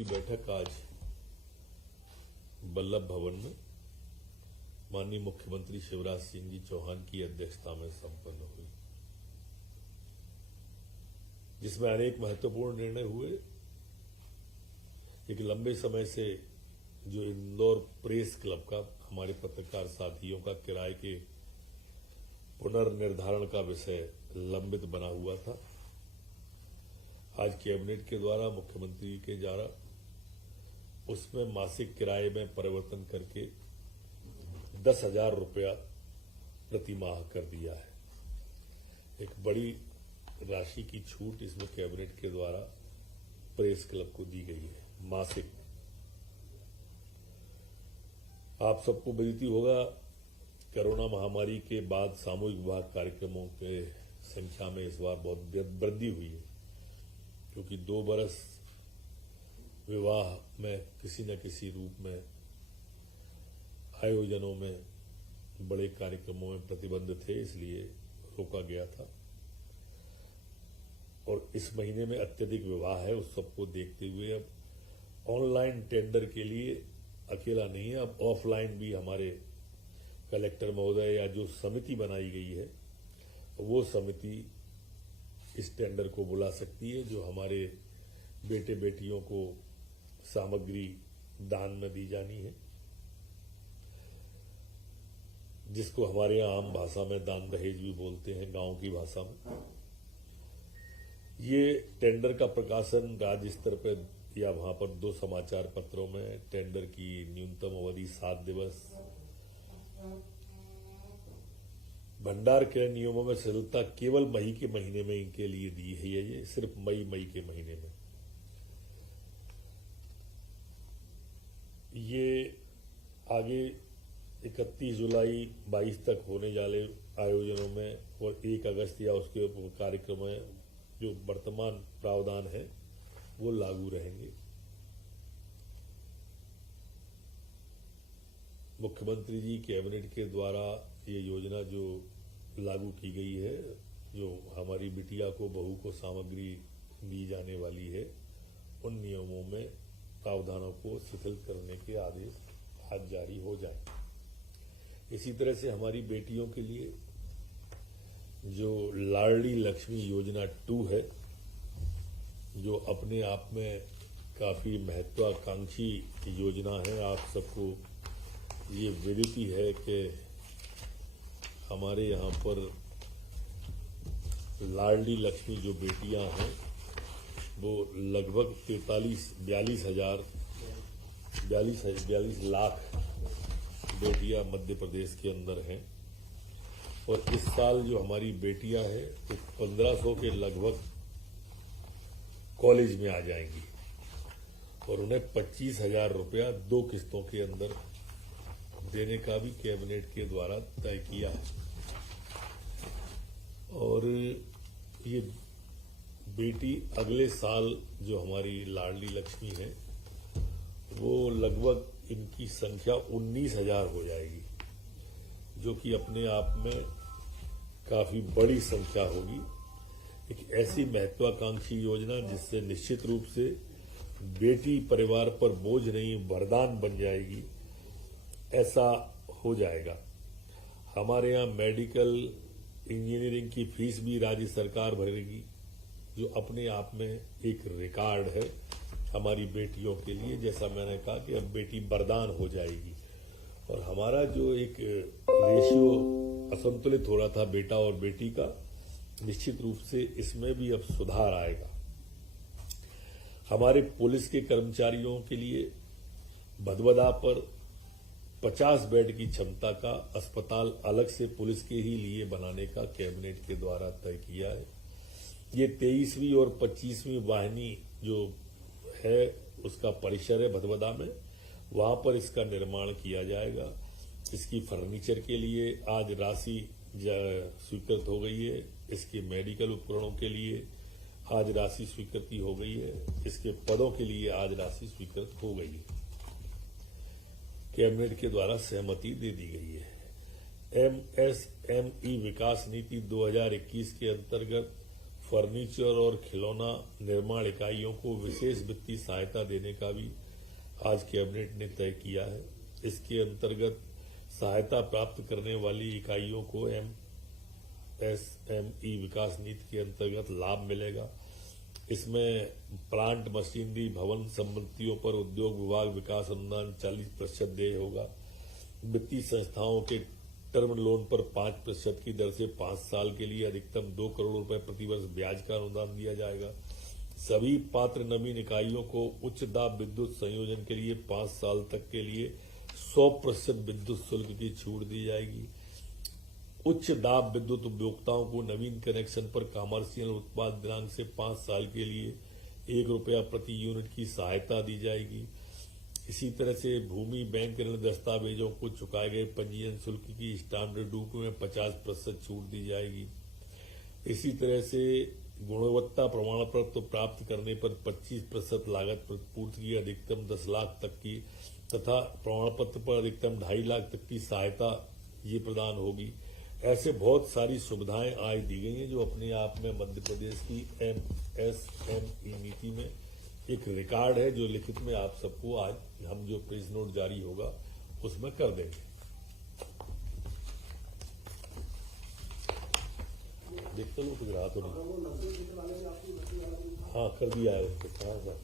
की बैठक आज वल्लभ भवन में माननीय मुख्यमंत्री शिवराज सिंह जी चौहान की अध्यक्षता में संपन्न हुई, जिसमें अनेक महत्वपूर्ण निर्णय हुए। एक लंबे समय से जो इंदौर प्रेस क्लब का हमारे पत्रकार साथियों का किराए के पुनर्निर्धारण का विषय लंबित बना हुआ था, आज कैबिनेट के द्वारा मुख्यमंत्री के द्वारा उसमें मासिक किराए में परिवर्तन करके 10,000 रुपया प्रति माह कर दिया है। एक बड़ी राशि की छूट इसमें कैबिनेट के द्वारा प्रेस क्लब को दी गई है मासिक। आप सबको विदित होगा, कोरोना महामारी के बाद सामूहिक विवाह कार्यक्रमों के संख्या में इस बार बहुत वृद्धि हुई है, क्योंकि 2 बरस विवाह में किसी न किसी रूप में आयोजनों में बड़े कार्यक्रमों में प्रतिबंध थे, इसलिए रोका गया था। और इस महीने में अत्यधिक विवाह है, उस सबको देखते हुए अब ऑनलाइन टेंडर के लिए अकेला नहीं है, अब ऑफलाइन भी हमारे कलेक्टर महोदय या जो समिति बनाई गई है वो समिति इस टेंडर को बुला सकती है, जो हमारे बेटे बेटियों को सामग्री दान में दी जानी है, जिसको हमारे यहाँ आम भाषा में दान दहेज भी बोलते हैं, गांव की भाषा में। ये टेंडर का प्रकाशन राज्य स्तर पर या वहां पर 2 समाचार पत्रों में टेंडर की न्यूनतम अवधि 7 दिवस, भंडार के नियमों में सरलता केवल मई के महीने में इनके लिए दी है। ये सिर्फ मई के महीने में ये आगे 31 जुलाई 22 तक होने वाले आयोजनों में और 1 अगस्त या उसके कार्यक्रम में जो वर्तमान प्रावधान है वो लागू रहेंगे। मुख्यमंत्री जी कैबिनेट के द्वारा ये योजना जो लागू की गई है, जो हमारी बिटिया को बहू को सामग्री दी जाने वाली है, उन नियमों में प्रावधानों को शिथिल करने के आदेश आज जारी हो जाए। इसी तरह से हमारी बेटियों के लिए जो लाडली लक्ष्मी योजना 2 है, जो अपने आप में काफी महत्वाकांक्षी योजना है। आप सबको ये विदित है कि हमारे यहाँ पर लाडली लक्ष्मी जो बेटियां हैं वो लगभग 42 लाख बेटियां मध्य प्रदेश के अंदर हैं, और इस साल जो हमारी बेटियां हैं तो 1500 के लगभग कॉलेज में आ जाएंगी, और उन्हें 25,000 रुपया 2 किस्तों के अंदर देने का भी कैबिनेट के द्वारा तय किया है। और ये बेटी अगले साल जो हमारी लाडली लक्ष्मी है वो लगभग इनकी संख्या 19,000 हो जाएगी, जो कि अपने आप में काफी बड़ी संख्या होगी। एक ऐसी महत्वाकांक्षी योजना जिससे निश्चित रूप से बेटी परिवार पर बोझ नहीं वरदान बन जाएगी, ऐसा हो जाएगा। हमारे यहाँ मेडिकल इंजीनियरिंग की फीस भी राज्य सरकार भरेगी, जो अपने आप में एक रिकॉर्ड है हमारी बेटियों के लिए। जैसा मैंने कहा कि अब बेटी वरदान हो जाएगी, और हमारा जो एक रेशियो असंतुलित हो रहा था बेटा और बेटी का, निश्चित रूप से इसमें भी अब सुधार आएगा। हमारे पुलिस के कर्मचारियों के लिए भदभदा पर 50 बेड की क्षमता का अस्पताल अलग से पुलिस के ही लिए बनाने का कैबिनेट के द्वारा तय किया है। ये 23वीं और 25वीं वाहिनी जो है उसका परिसर है भदभदा में, वहां पर इसका निर्माण किया जाएगा। इसकी फर्नीचर के लिए आज राशि स्वीकृत हो गई है, इसके मेडिकल उपकरणों के लिए आज राशि स्वीकृति हो गई है, इसके पदों के लिए आज राशि स्वीकृत हो गई है, कैबिनेट के द्वारा सहमति दे दी गई है। MSME विकास नीति 2021 के अंतर्गत फर्नीचर और खिलौना निर्माण इकाइयों को विशेष वित्तीय सहायता देने का भी आज कैबिनेट ने तय किया है। इसके अंतर्गत सहायता प्राप्त करने वाली इकाइयों को एमएसएमई विकास नीति के अंतर्गत लाभ मिलेगा। इसमें प्लांट मशीनरी भवन संपत्तियों पर उद्योग विभाग विकास अनुदान 40% देय होगा। वित्तीय संस्थाओं के टर्म लोन पर 5% की दर से 5 साल के लिए अधिकतम 2 करोड़ रुपए प्रतिवर्ष ब्याज का अनुदान दिया जाएगा। सभी पात्र नवीन इकाइयों को उच्च दाब विद्युत संयोजन के लिए 5 साल तक के लिए 100% विद्युत शुल्क की छूट दी जाएगी। उच्च दाब विद्युत उपभोक्ताओं को नवीन कनेक्शन पर कमर्शियल उत्पाद दिनांक से 5 साल के लिए ₹1 प्रति यूनिट की सहायता दी जाएगी। इसी तरह से भूमि बैंक ऋण दस्तावेजों को चुकाए गए पंजीयन शुल्क की स्टैंडर्ड ड्यूटी में 50% छूट दी जाएगी। इसी तरह से गुणवत्ता प्रमाण पत्र प्राप्त करने पर 25% लागत प्रतिपूर्ति की अधिकतम 10 लाख तक की तथा प्रमाण पत्र पर अधिकतम 2.5 लाख तक की सहायता ये प्रदान होगी। ऐसे बहुत सारी सुविधाएं आज दी गई हैं जो अपने आप में मध्य प्रदेश की एमएसएमई नीति में एक रिकॉर्ड है, जो लिखित में आप सबको आज हम जो प्रेस नोट जारी होगा उसमें कर देंगे। देखते लोग कुछ रहा तो नहीं। हाँ, कर दिया है उसको। कहाँ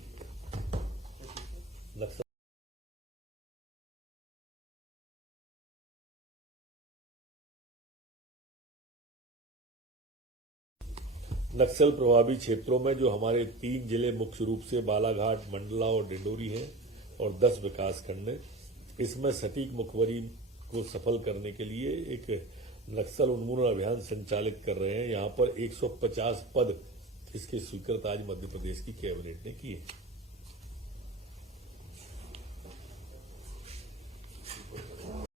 नक्सल नक्सल प्रभावित क्षेत्रों में जो हमारे 3 जिले मुख्य रूप से बालाघाट, मंडला और डिंडोरी हैं और 10 विकासखंड हैं, इसमें सटीक मुखबरी को सफल करने के लिए एक नक्सल उन्मूलन अभियान संचालित कर रहे हैं। यहाँ पर 150 पद इसके स्वीकृत आज मध्य प्रदेश की कैबिनेट ने किए।